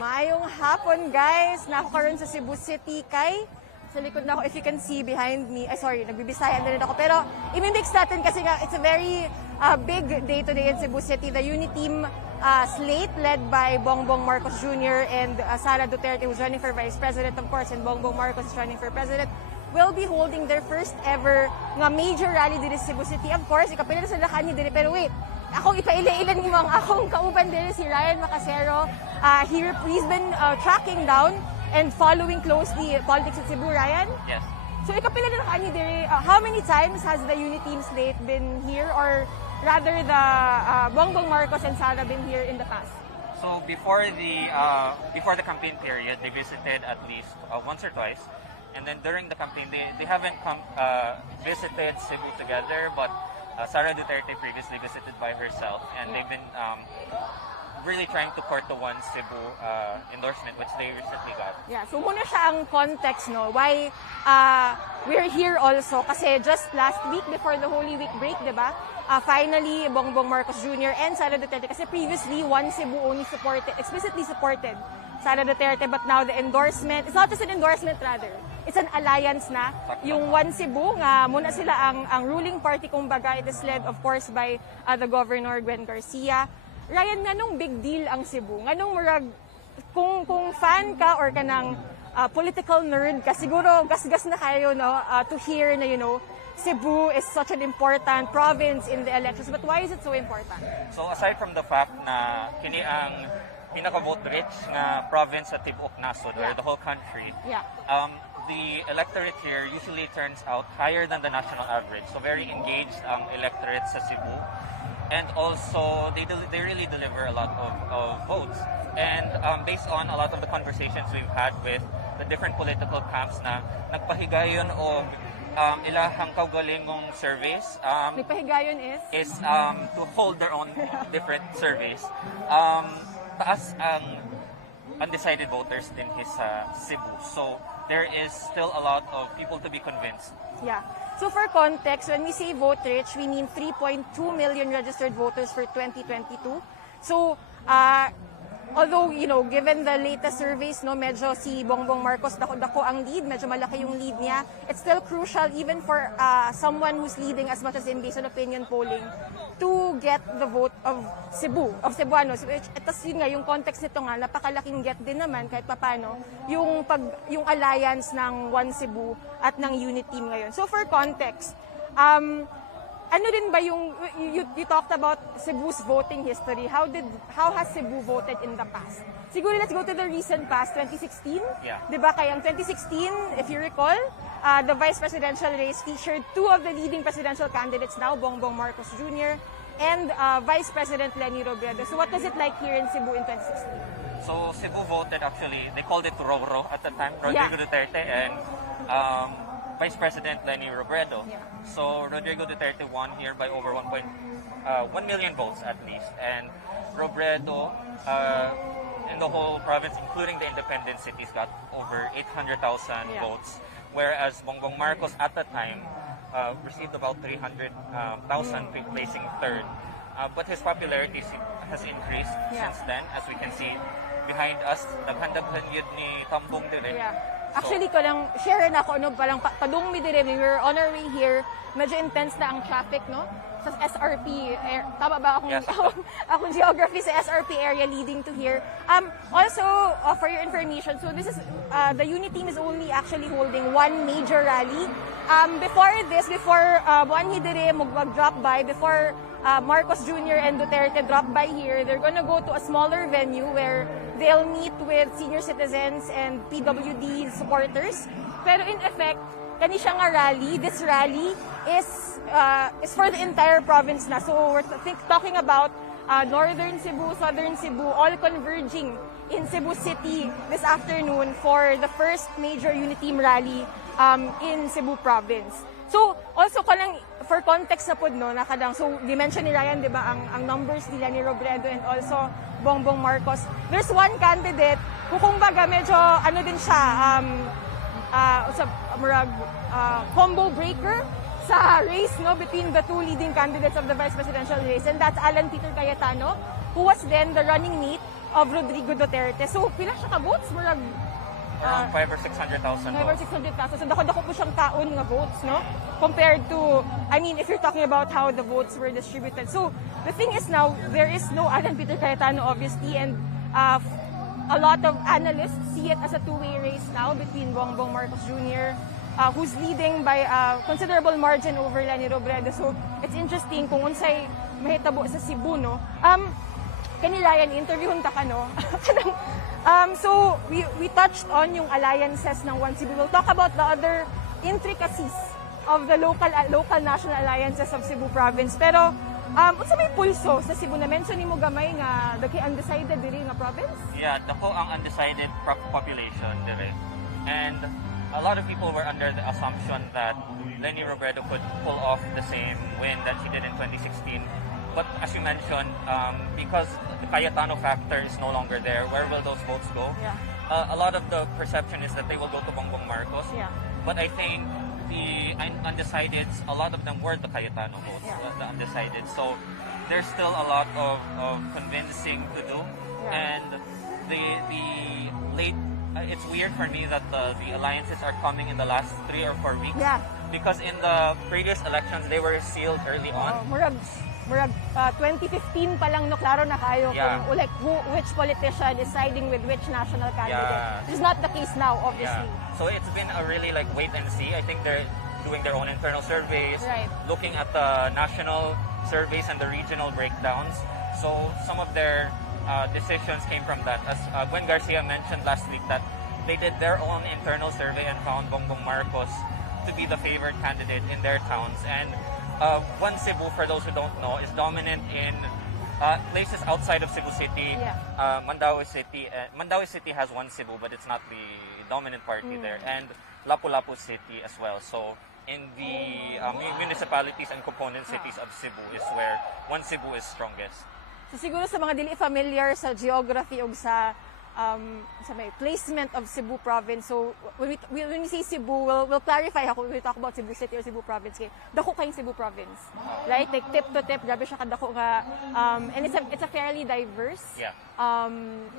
Mayong hapon, guys. Nako karon sa Cebu City kay sa likod na ako, if you can see behind me. Ay, sorry, nagbibisaya na rin ako. Pero imimix natin kasi nga it's a very big day today in Cebu City. The Uniteam slate led by Bongbong Marcos Jr. and Sara Duterte, who's running for Vice President, of course, and Bongbong Marcos is running for President, will be holding their first ever nga major rally dito sa Cebu City. Of course, ikapila na sa lakani dito. Pero wait, akong ipaila-ilan ni mga akong kauban dito si Ryan Macasero. He's been tracking down and following closely politics at Cebu. Ryan? Yes. So ikapila na lakani dito. How many times has the Uniteam slate been here, or rather the Bongbong Marcos and Sara been here in the past? So before the campaign period, they visited at least once or twice, and then during the campaign, they haven't visited Cebu together, but Sara Duterte previously visited by herself, and they've been really trying to court the one Cebu endorsement, which they recently got. Yeah, so muna siya ang context, no? Why we're here also. Kasi just last week, before the Holy Week break, di ba? Finally, Bongbong Marcos Jr. and Sara Duterte, kasi previously, one Cebu only explicitly supported Sara Duterte, but now the endorsement, it's not just an endorsement rather, it's an alliance na. Yung one Cebu, nga muna sila ang ruling party, kumbaga, it is led, of course, by the Governor Gwen Garcia. Ryan, nganong big deal ang Cebu? Nganong murag, kung fan ka or kanang political nerd ka, siguro gasgas na kayo, no, to hear na, you know, Cebu is such an important province in the elections. But why is it so important? So aside from the fact na kini ang pinaka-vote rich nga province sa Tibuok Nasod, or the whole country, the electorate here usually turns out higher than the national average. So very engaged ang electorate sa Cebu. And also, they really deliver a lot of votes. And based on a lot of the conversations we've had with the different political camps na nagpahigayon o ilahang kaugalingong surveys. Nagpahigayon is to hold their own different surveys. Taas ang undecided voters din his Cebu. So there is still a lot of people to be convinced. Yeah. So for context, when we say vote rich, we mean 3.2 million registered voters for 2022. So, although, you know, given the latest surveys, no, medyo si Bongbong Marcos dako ang lead, medyo malaki yung lead niya, it's still crucial even for someone who's leading as much as in based on opinion polling to get the vote of Cebuanos. Tapos yun nga, yung context nito nga, napakalaking get din naman kahit papano, yung alliance ng One Cebu at ng Uniteam ngayon. So for context, ano din ba yung, you talked about Cebu's voting history. How has Cebu voted in the past? Siguro let's go to the recent past, 2016. Yeah. Diba kaya ang 2016, if you recall, the vice presidential race featured two of the leading presidential candidates now, Bongbong Marcos Jr. and Vice President Leni Robredo. So what was it like here in Cebu in 2016? So Cebu voted, actually, they called it Roro at the time, Rodrigo Duterte and Vice President Leni Robredo. Yeah. So Rodrigo Duterte won here by over 1 million votes at least, and Robredo in the whole province, including the independent cities, got over 800,000 votes, whereas Bongbong Marcos at the time received about 300,000, placing third. But his popularity has increased since then, as we can see behind us. Naghandaghan yun ni Tambong dire. Yeah. Actually, ko lang share na ako, no, palang padung mi dire, we were on our way here. Medyo intense na ang traffic, no? Sa SRP, tama ba akong, yes. akong geography sa SRP area leading to here. Also, for your information, so this is, the Uniteam is only actually holding one major rally. Before Buwan Hidere mag-drop by, before Marcos Jr. and Duterte drop by here, they're gonna go to a smaller venue where they'll meet with senior citizens and PWD supporters. Pero in effect, kani siya nga rally, this rally is for the entire province na. So we're talking about northern Cebu, southern Cebu, all converging in Cebu City this afternoon for the first major Uniteam rally in Cebu province. So also kanang for context na pod, no, nakadang, so di-mention ni Ryan, di ba, ang numbers nila ni Robredo and also Bongbong Marcos. There's one candidate kung baga medyo ano din siya, combo breaker. sa race no between the two leading candidates of the vice presidential race, and that's Alan Peter Cayetano, who was then the running mate of Rodrigo Duterte. So pila siya ka votes? Murag around 5 or 600,000 5 or 600,000. So dako-dako po siyang taon nga votes, no? Compared to, I mean, if you're talking about how the votes were distributed. So the thing is now, there is no Alan Peter Cayetano, obviously, and a lot of analysts see it as a two-way race now between Bongbong Marcos Jr., who's leading by a considerable margin over Leni Robredo. So it's interesting kung unsay mahitabo sa Cebu, no? Kanilayan, interviewon ta ka, no? So we touched on yung alliances ng One Cebu. We'll talk about the other intricacies of the local national alliances of Cebu province. Pero unsa may pulso sa Cebu? Na mention nimo gamay nga daki undecided diri nga province? Yeah, dako ang undecided population dire. And a lot of people were under the assumption that Leni Robredo could pull off the same win that she did in 2016. But as you mentioned, because the Cayetano factor is no longer there, where will those votes go? Yeah. A lot of the perception is that they will go to Bongbong Marcos. Yeah. But I think the undecideds, a lot of them were the Cayetano votes, the undecided. So there's still a lot of convincing to do. Yeah. And the late, it's weird for me that the alliances are coming in the last 3 or 4 weeks. Yeah. Because in the previous elections, they were sealed early on. Murag 2015 pa lang no klaro na kayo kung like which politician is siding with which national candidate. Yeah. This is not the case now, obviously. Yeah. So it's been a really like wait and see. I think they're doing their own internal surveys, looking at the national surveys and the regional breakdowns. So some of their decisions came from that. As Gwen Garcia mentioned last week, that they did their own internal survey and found Bongbong Marcos to be the favored candidate in their towns. And One Cebu, for those who don't know, is dominant in places outside of Cebu City. Mandaue City. Mandaue City has One Cebu, but it's not the dominant party there. And Lapu-Lapu City as well. So in the municipalities and component cities of Cebu is where One Cebu is strongest. So siguro sa mga dili familiar sa geography o sa may placement of Cebu province. So when we say Cebu, we'll clarify ako when we talk about Cebu City or Cebu province. Kay dako kayong Cebu province, right? Like tip to tip, grabe siya kadako nga. And it's a fairly diverse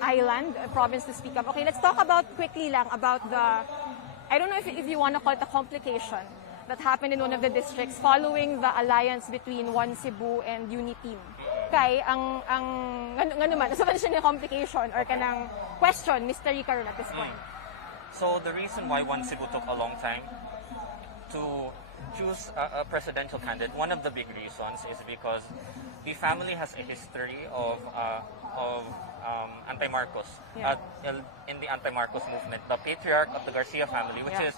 island province to speak of. Okay, let's talk about quickly lang about the, I don't know if you want to call it a complication that happened in one of the districts following the alliance between One Cebu and Uniteam. Kay ang nga naman sa siya ni complication or kanang question mystery karon at this point. So the reason why One Cebu took a long time to choose a presidential candidate, one of the big reasons is because the family has a history of anti-Marcos in the anti-Marcos movement. The patriarch of the Garcia family, which is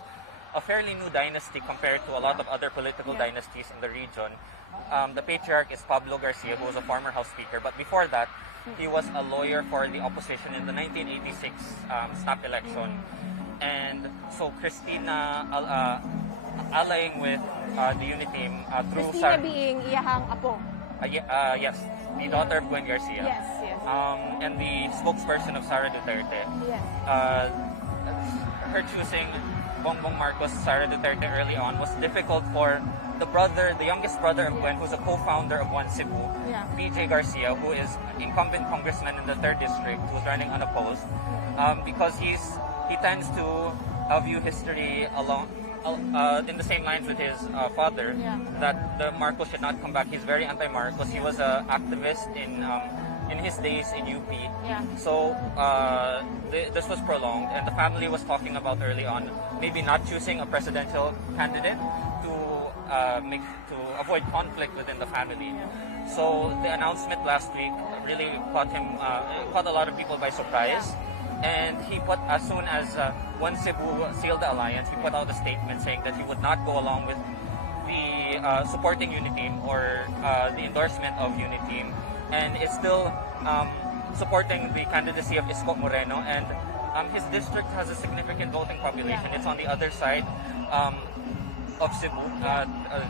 a fairly new dynasty compared to a lot of other political dynasties in the region. The patriarch is Pablo Garcia, who was a former House Speaker. But before that, he was a lawyer for the opposition in the 1986 snap election. And so Christina, allying with the Uniteam through... Christina being iyahang apo. Yes, the daughter of Gwen Garcia. Yes, yes. And the spokesperson of Sara Duterte. Yes. Her choosing Bongbong Marcos, Sara Duterte early on was difficult for the youngest brother of Gwen, who's a co-founder of One Cebu, PJ Garcia, who is incumbent congressman in the 3rd district, who's running unopposed, because he tends to view history along in the same lines with his father, that the Marcos should not come back. He's very anti-Marcos. He was an activist in his days in UP. So this was prolonged, and the family was talking about early on maybe not choosing a presidential candidate to avoid conflict within the family. So the announcement last week really caught a lot of people by surprise. And he as soon as One Cebu sealed the alliance, he put out a statement saying that he would not go along with the supporting Uniteam or the endorsement of Uniteam, and is still supporting the candidacy of Isko Moreno. And his district has a significant voting population. It's on the other side of Cebu,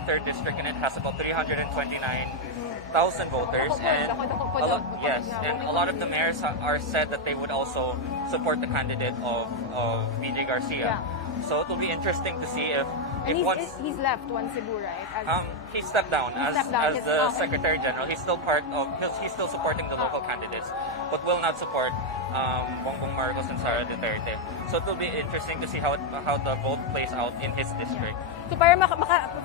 3rd district, and it has about 329,000 voters. And a lot of the mayors are said that they would also support the candidate of PJ Garcia. So it will be interesting to see if And he's left One Cebu, right? He stepped down as He's the Secretary General. He's still he's still supporting the local candidates, but will not support Bongbong Marcos and Sara Duterte. So it will be interesting to see how the vote plays out in his district. So para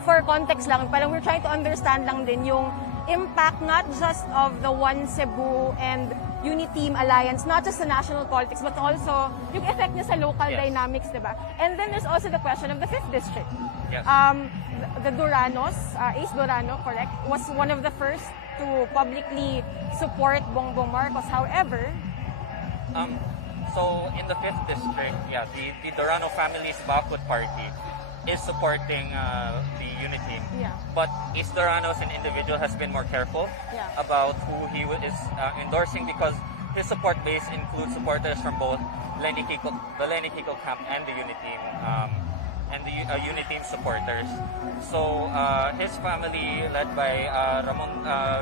for context lang, parang we're trying to understand lang din yung impact not just of the One Cebu and Uniteam alliance, not just the national politics, but also yung effect niya sa local dynamics, diba? And then there's also the question of the 5th district. Yes. The Duranos, Ace Durano, correct, was one of the first to publicly support Bongbong Marcos. However, so in the 5th district, the Durano family's Bakut party is supporting the Uniteam. Yeah. But East Durano as an individual has been more careful about who he is endorsing, because his support base includes supporters from both the Lenny Kiko camp and the Uniteam Uniteam supporters. So his family, led by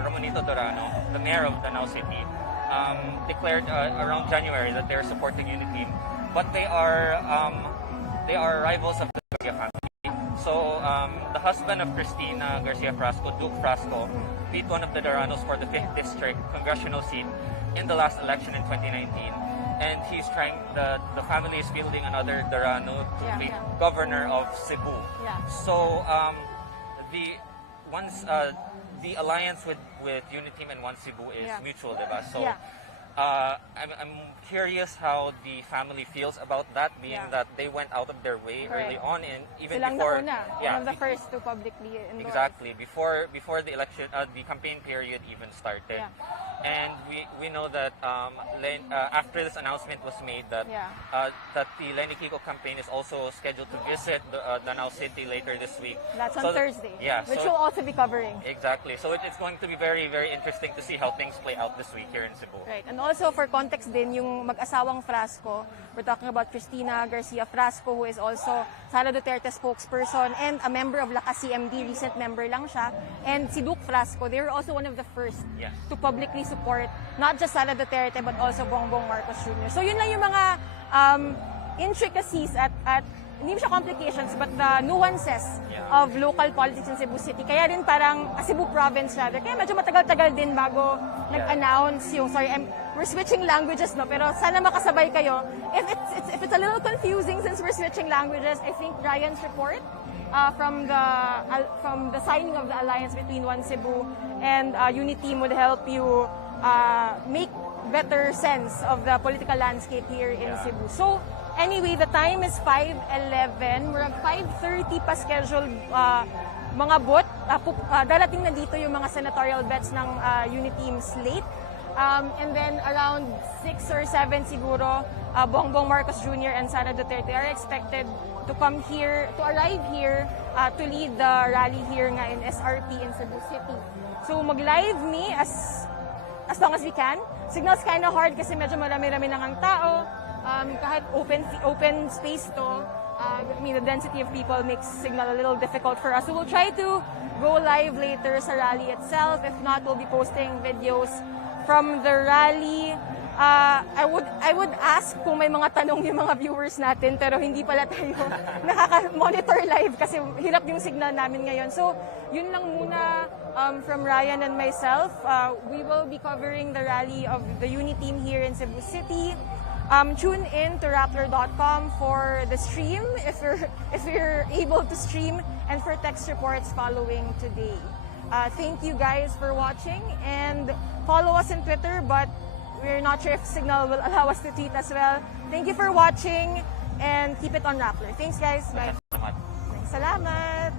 Ramonito Durano, the mayor of Danao City, declared around January that they're supporting Uniteam, but they are rivals of the Garcia family. So the husband of Cristina Garcia Frasco, Duke Frasco, beat one of the Duranos for the 5th district congressional seat in the last election in 2019. And he's trying, the family is fielding another Durano to be governor of Cebu. Yeah. So the alliance with Uniteam and One Cebu is mutual, diba? So I'm curious how the family feels about that, being that they went out of their way early on, and even silang before one of the first to publicly endorse. Exactly, before the election, the campaign period even started. And we know that after this announcement was made that that the Lenny Kiko campaign is also scheduled to visit Danao City later this week. That's on Thursday. Which so we'll also be covering. Exactly. So it's going to be very, very interesting to see how things play out this week here in Cebu. Right. And also for context din, yung mag-asawang Frasco, we're talking about Cristina Garcia Frasco, who is also Sara Duterte spokesperson and a member of Lakas CMD, recent member lang siya. And si Duke Frasco, they were also one of the first to publicly support not just Sara Duterte but also Bongbong Marcos Jr. So yun lang yung mga intricacies at hindi mo siya complications, but the nuances of local politics in Cebu City. Kaya rin parang Cebu province rather. Kaya medyo matagal-tagal din bago nag-announce yung, we're switching languages, no? Pero sana makasabay kayo. If it's a little confusing since we're switching languages, I think Ryan's report from the signing of the alliance between One Cebu and Uniteam would help you make better sense of the political landscape here in Cebu. So, anyway, the time is 5:11. We're at 5:30 pa scheduled mga bot. Darating na dito yung mga senatorial bets ng Uniteam slate. And then around 6 or 7 siguro, Bongbong Marcos Jr. and Sara Duterte are expected to arrive here to lead the rally here nga in SRP in Cebu City. So mag-live me as long as we can. Signal's kind of hard kasi medyo marami-rami nang ang tao. Kahit open space to, the density of people makes signal a little difficult for us. So we'll try to go live later sa rally itself. If not, we'll be posting videos from the rally. I would ask kung may mga tanong yung mga viewers natin, pero hindi pala tayo nakaka-monitor live kasi hirap yung signal namin ngayon. So yun lang muna from Ryan and myself. We will be covering the rally of the Uniteam here in Cebu City. Tune in to Rappler.com for the stream if you're able to stream, and for text reports following today. Thank you guys for watching, and follow us on Twitter, but we're not sure if Signal will allow us to tweet as well. Thank you for watching, and keep it on Rappler. Thanks guys. Bye. Salamat.